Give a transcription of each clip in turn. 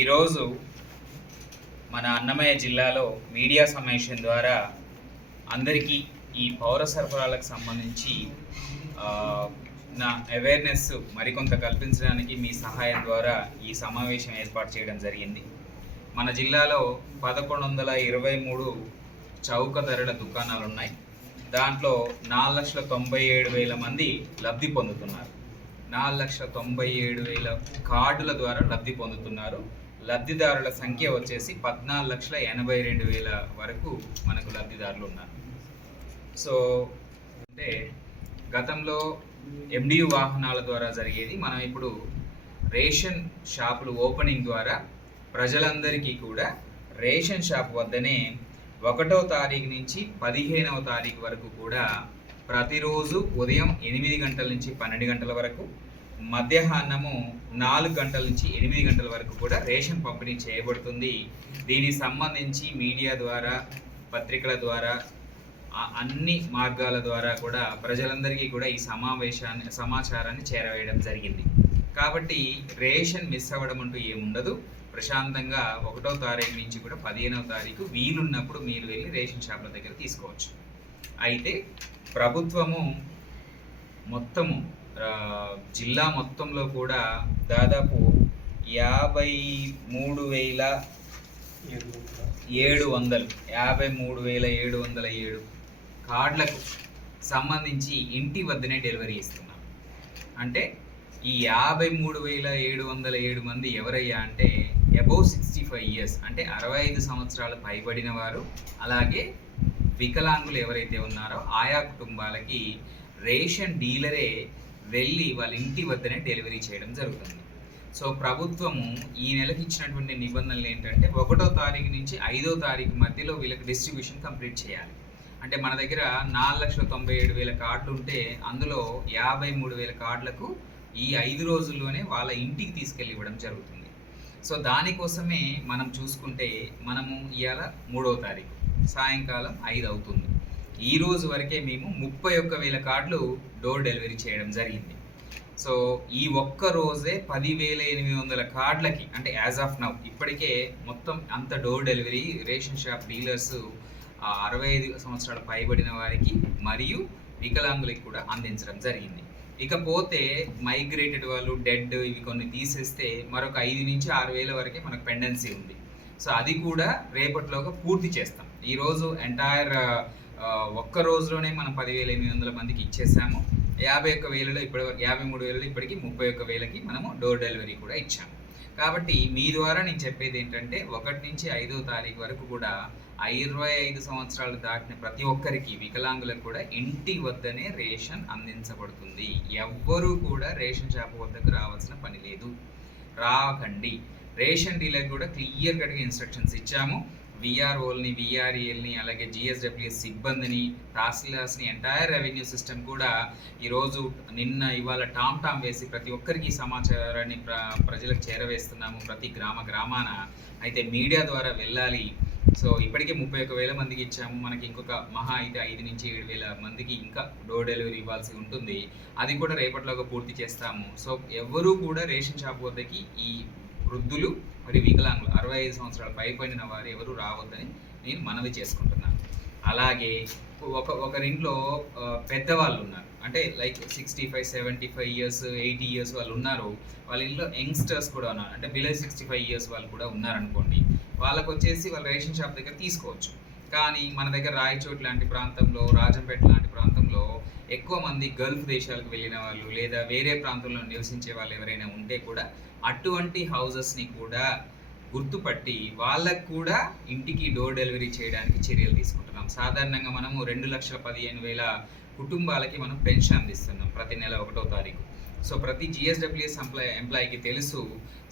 ఈరోజు మన అన్నమయ్య జిల్లాలో మీడియా సమావేశం ద్వారా అందరికీ ఈ పౌర సరఫరాలకు సంబంధించి నా అవేర్నెస్ మరికొంత కల్పించడానికి మీ సహాయం ద్వారా ఈ సమావేశం ఏర్పాటు చేయడం జరిగింది. మన జిల్లాలో పదకొండు వందల ఇరవై మూడు చౌక ధరల దుకాణాలు ఉన్నాయి. దాంట్లో నాలుగు లక్షల తొంభై ఏడు వేల మంది లబ్ధి పొందుతున్నారు. నాలుగు లక్షల తొంభై ఏడు వేల కార్డుల ద్వారా లబ్ధి పొందుతున్నారు. లబ్ధిదారుల సంఖ్య వచ్చేసి పద్నాలుగు లక్షల ఎనభై రెండు వేల వరకు మనకు లబ్ధిదారులు ఉన్నారు. సో అంటే గతంలో ఎండియు వాహనాల ద్వారా జరిగేది. మనం ఇప్పుడు రేషన్ షాపులు ఓపెనింగ్ ద్వారా ప్రజలందరికీ కూడా రేషన్ షాప్ వద్దనే ఒకటో తారీఖు నుంచి పదిహేనవ తారీఖు వరకు కూడా ప్రతిరోజు ఉదయం ఎనిమిది గంటల నుంచి పన్నెండు గంటల వరకు మధ్యాహ్నము నాలుగు గంటల నుంచి ఎనిమిది గంటల వరకు కూడా రేషన్ పంపిణీ చేయబడుతుంది. దీనికి సంబంధించి మీడియా ద్వారా పత్రికల ద్వారా అన్ని మార్గాల ద్వారా కూడా ప్రజలందరికీ కూడా ఈ సమావేశాన్ని సమాచారాన్ని చేరవేయడం జరిగింది. కాబట్టి రేషన్ మిస్ అవ్వడం అంటూ ఏముండదు ప్రశాంతంగా ఒకటో తారీఖు నుంచి కూడా పదిహేనవ తారీఖు వీలున్నప్పుడు మీరు వెళ్ళి రేషన్ షాపుల దగ్గర తీసుకోవచ్చు. అయితే ప్రభుత్వము మొత్తము జిల్లా మొత్తంలో కూడా దాదాపు యాభై మూడు వేల ఏడు వందలు యాభై మూడు వేల ఏడు వందల ఏడు కార్డులకు సంబంధించి ఇంటి వద్దనే డెలివరీ ఇస్తున్నాం. అంటే ఈ యాభై మూడు వేల ఏడు వందల ఏడు మంది ఎవరయ్యా అంటే అబౌవ్ సిక్స్టీ ఫైవ్ ఇయర్స్ అంటే అరవై ఐదు సంవత్సరాలు పైబడిన వారు అలాగే వికలాంగులు ఎవరైతే ఉన్నారో ఆయా కుటుంబాలకి రేషన్ డీలరే వెళ్ళి వాళ్ళ ఇంటి వద్దనే డెలివరీ చేయడం జరుగుతుంది. సో ప్రభుత్వము ఈ నెలకు ఇచ్చినటువంటి నిబంధనలు ఏంటంటే ఒకటో తారీఖు నుంచి ఐదో తారీఖు మధ్యలో వీళ్ళకి డిస్ట్రిబ్యూషన్ కంప్లీట్ చేయాలి. అంటే మన దగ్గర నాలుగు లక్షల తొంభై ఏడు వేల కార్డులు ఉంటే అందులో యాభై మూడు వేల కార్డులకు ఈ ఐదు రోజుల్లోనే వాళ్ళ ఇంటికి తీసుకెళ్ళి ఇవ్వడం జరుగుతుంది. సో దానికోసమే మనం చూసుకుంటే మనము ఇవాళ మూడవ తారీఖు సాయంకాలం ఐదు అవుతుంది. ఈ రోజు వరకే మేము ముప్పై ఒక్క వేల కార్డులు డోర్ డెలివరీ చేయడం జరిగింది. సో ఈ ఒక్క రోజే పదివేల ఎనిమిది వందల కార్డులకి అంటే యాజ్ ఆఫ్ నౌ ఇప్పటికే మొత్తం అంత door delivery ration shop dealers అరవై ఐదు సంవత్సరాలు పైబడిన వారికి మరియు వికలాంగులకి కూడా అందించడం జరిగింది. ఇకపోతే మైగ్రేటెడ్ వాళ్ళు డెడ్ ఇవి కొన్ని తీసేస్తే మరొక ఐదు నుంచి ఆరు వేల వరకే మనకు పెండెన్సీ ఉంది. సో అది కూడా రేపటిలోగా పూర్తి చేస్తాం. ఈరోజు ఎంటైర్ ఒక్క రోజులోనే మనం పదివేల ఎనిమిది వందల మందికి ఇచ్చేసాము. యాభై ఒక్క వేలలో ఇప్పటి వరకు యాభై మూడు వేలలో ఇప్పటికి ముప్పై ఒక్క వేలకి మనము డోర్ డెలివరీ కూడా ఇచ్చాము. కాబట్టి మీ ద్వారా నేను చెప్పేది ఏంటంటే ఒకటి నుంచి ఐదో తారీఖు వరకు కూడా ఇరవై ఐదు సంవత్సరాలు దాటిన ప్రతి ఒక్కరికి వికలాంగులకు కూడా ఇంటి వద్దనే రేషన్ అందించబడుతుంది. ఎవ్వరూ కూడా రేషన్ షాప్ వద్దకు రావాల్సిన పని లేదు. రాకండి. రేషన్ డీలర్ కూడా క్లియర్ కట్గా ఇన్స్ట్రక్షన్స్ ఇచ్చాము. విఆర్ఓల్ని విఆర్ఈఎల్ని అలాగే జిఎస్డబ్ల్యూఎస్ సిబ్బందిని తహసీల్దార్స్ని ఎంటైర్ రెవెన్యూ సిస్టమ్ కూడా ఈరోజు నిన్న ఇవాళ టామ్ టామ్ వేసి ప్రతి ఒక్కరికి సమాచారాన్ని ప్ర ప్రజలకు చేరవేస్తున్నాము ప్రతి గ్రామ గ్రామాన. అయితే మీడియా ద్వారా వెళ్ళాలి. సో ఇప్పటికే ముప్పై ఒక వేల మందికి ఇచ్చాము. మనకి ఇంకొక మహా అయితే ఐదు నుంచి ఏడు వేల మందికి ఇంకా డోర్ డెలివరీ ఇవ్వాల్సి ఉంటుంది. అది కూడా రేపటిలోగా పూర్తి చేస్తాము. సో ఎవరూ కూడా రేషన్ షాప్ వద్దకి ఈ వృద్ధులు మరి వికలాంగులు అరవై ఐదు సంవత్సరాలు పైపడిన వారు ఎవరు రావద్దని నేను మనవి చేసుకుంటున్నాను అలాగే ఒక ఒకరింట్లో పెద్దవాళ్ళు ఉన్నారు. అంటే like sixty five seventy five years eighty years వాళ్ళు ఉన్నారు. వాళ్ళ ఇంట్లో యంగ్స్టర్స్ కూడా ఉన్నారు. అంటే బిలో సిక్స్టీ ఫైవ్ ఇయర్స్ వాళ్ళు కూడా ఉన్నారనుకోండి వాళ్ళకు వచ్చేసి వాళ్ళ రేషన్ షాప్ దగ్గర తీసుకోవచ్చు. కానీ మన దగ్గర రాయచోటి లాంటి ప్రాంతంలో రాజంపేట లాంటి ప్రాంతంలో ఎక్కువ మంది గల్ఫ్ దేశాలకు వెళ్ళిన వాళ్ళు లేదా వేరే ప్రాంతంలో నివసించే వాళ్ళు ఎవరైనా ఉంటే కూడా అటువంటి హౌజెస్ని కూడా గుర్తుపట్టి వాళ్ళకు కూడా ఇంటికి డోర్ డెలివరీ చేయడానికి చర్యలు తీసుకుంటున్నాం. సాధారణంగా మనము రెండు లక్షల పదిహేను వేల కుటుంబాలకి మనం పెన్షన్ అందిస్తున్నాం ప్రతి నెల ఒకటో తారీఖు. సో ప్రతి జిఎస్డబ్ల్యూఎస్ ఎంప్లాయ్ ఎంప్లాయీకి తెలుసు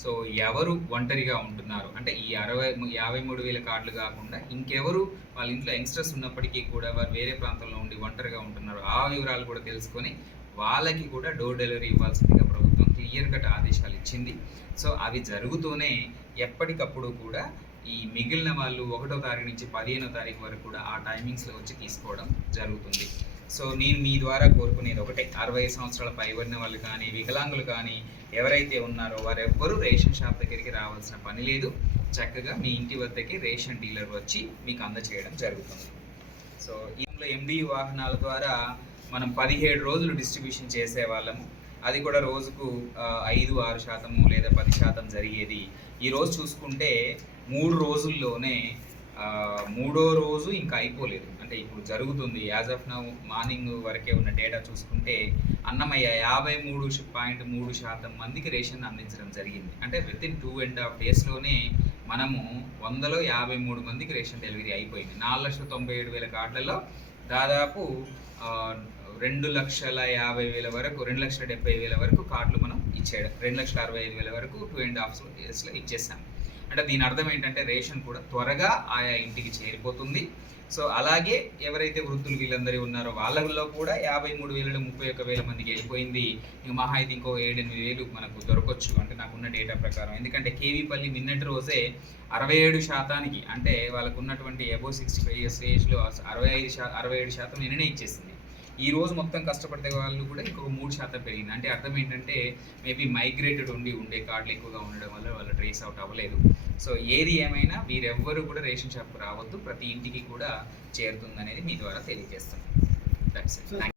సో ఎవరు ఒంటరిగా ఉంటున్నారు? అంటే ఈ అరవై యాభై మూడు వేల కార్డులు కాకుండా ఇంకెవరు వాళ్ళ ఇంట్లో యంగ్స్టర్స్ ఉన్నప్పటికీ కూడా వారు వేరే ప్రాంతంలో ఉండి ఒంటరిగా ఉంటున్నారు. ఆ వివరాలు కూడా తెలుసుకొని వాళ్ళకి కూడా డోర్ డెలివరీ ఇవ్వాల్సిందిగా ప్రభుత్వం క్లియర్ కట్ ఆదేశాలు ఇచ్చింది. సో అవి జరుగుతూనే ఎప్పటికప్పుడు కూడా ఈ మిగిలిన వాళ్ళు ఒకటో తారీఖు నుంచి పదిహేనో తారీఖు వరకు కూడా ఆ టైమింగ్స్లో వచ్చి తీసుకోవడం జరుగుతుంది. సో నేను మీ ద్వారా కోరుకునేది ఒకటే. అరవై సంవత్సరాల పైబడిన వాళ్ళు కానీ వికలాంగులు కానీ ఎవరైతే ఉన్నారో వారెవ్వరూ రేషన్ షాప్ దగ్గరికి రావాల్సిన పని లేదు. చక్కగా మీ ఇంటి వద్దకి రేషన్ డీలర్ వచ్చి మీకు అందచేయడం జరుగుతుంది. సో ఇందులో ఎండి వాహనాల ద్వారా మనం పదిహేడు రోజులు డిస్ట్రిబ్యూషన్ చేసేవాళ్ళము. అది కూడా రోజుకు ఐదు ఆరు శాతము లేదా పది శాతం జరిగేది. ఈరోజు చూసుకుంటే మూడు రోజుల్లోనే మూడో రోజు ఇంకా అయిపోలేదు. అంటే ఇప్పుడు జరుగుతుంది. యాజ్ ఆఫ్ నౌ మార్నింగ్ వరకే ఉన్న డేటా చూసుకుంటే అన్నమయ్య యాభై మూడు పాయింట్ మూడు శాతం మందికి రేషన్ అందించడం జరిగింది. అంటే within two and half డేస్లోనే మనము వందలో యాభై మూడు మందికి రేషన్ డెలివరీ అయిపోయింది. నాలుగు లక్షల తొంభై ఏడు వేల కార్డులలో దాదాపు రెండు లక్షల యాభై వేల వరకు రెండు లక్షల డెబ్బై వేల వరకు కార్డులు మనం ఇచ్చేయడం రెండు లక్షల అరవై ఐదు వేల వరకు టూ అండ్ హాఫ్ డేస్లో ఇచ్చేసాం. అంటే దీని అర్థం ఏంటంటే రేషన్ కూడా త్వరగా ఆయా ఇంటికి చేరిపోతుంది. సో అలాగే ఎవరైతే వృద్ధులు వీళ్ళందరూ ఉన్నారో వాళ్ళలో కూడా యాభై మూడు వేల ముప్పై ఒక్క వేల మందికి వెళ్ళిపోయింది. ఇంక మహా అయితే ఇంకో ఏడెనిమిది వేలు మనకు దొరకవచ్చు అంటే నాకున్న డేటా ప్రకారం. ఎందుకంటే కేవీపల్లి నిన్నటి రోజే అరవై ఏడు శాతానికి అంటే వాళ్ళకు ఉన్నటువంటి అబో సిక్స్టీ ఫైవ్ ఇయర్స్ ఏజ్లో అరవై ఐదు శా అరవై ఏడు శాతం నిన్ననే ఇచ్చేసింది. ఈ రోజు మొత్తం కష్టపడే వాళ్ళు కూడా ఇంకొక మూడు శాతం పెరిగింది. అంటే అర్థం ఏంటంటే మేబీ మైగ్రేటెడ్ ఉండి ఉండే కార్డులు ఎక్కువగా ఉండడం వల్ల వాళ్ళు ట్రేస్ అవుట్ అవ్వలేదు. సో ఏది ఏమైనా వీరెవ్వరూ కూడా రేషన్ షాప్కి రావద్దు ప్రతి ఇంటికి కూడా చేరుతుందనేది మీ ద్వారా తెలియజేస్తున్నాను. దట్స్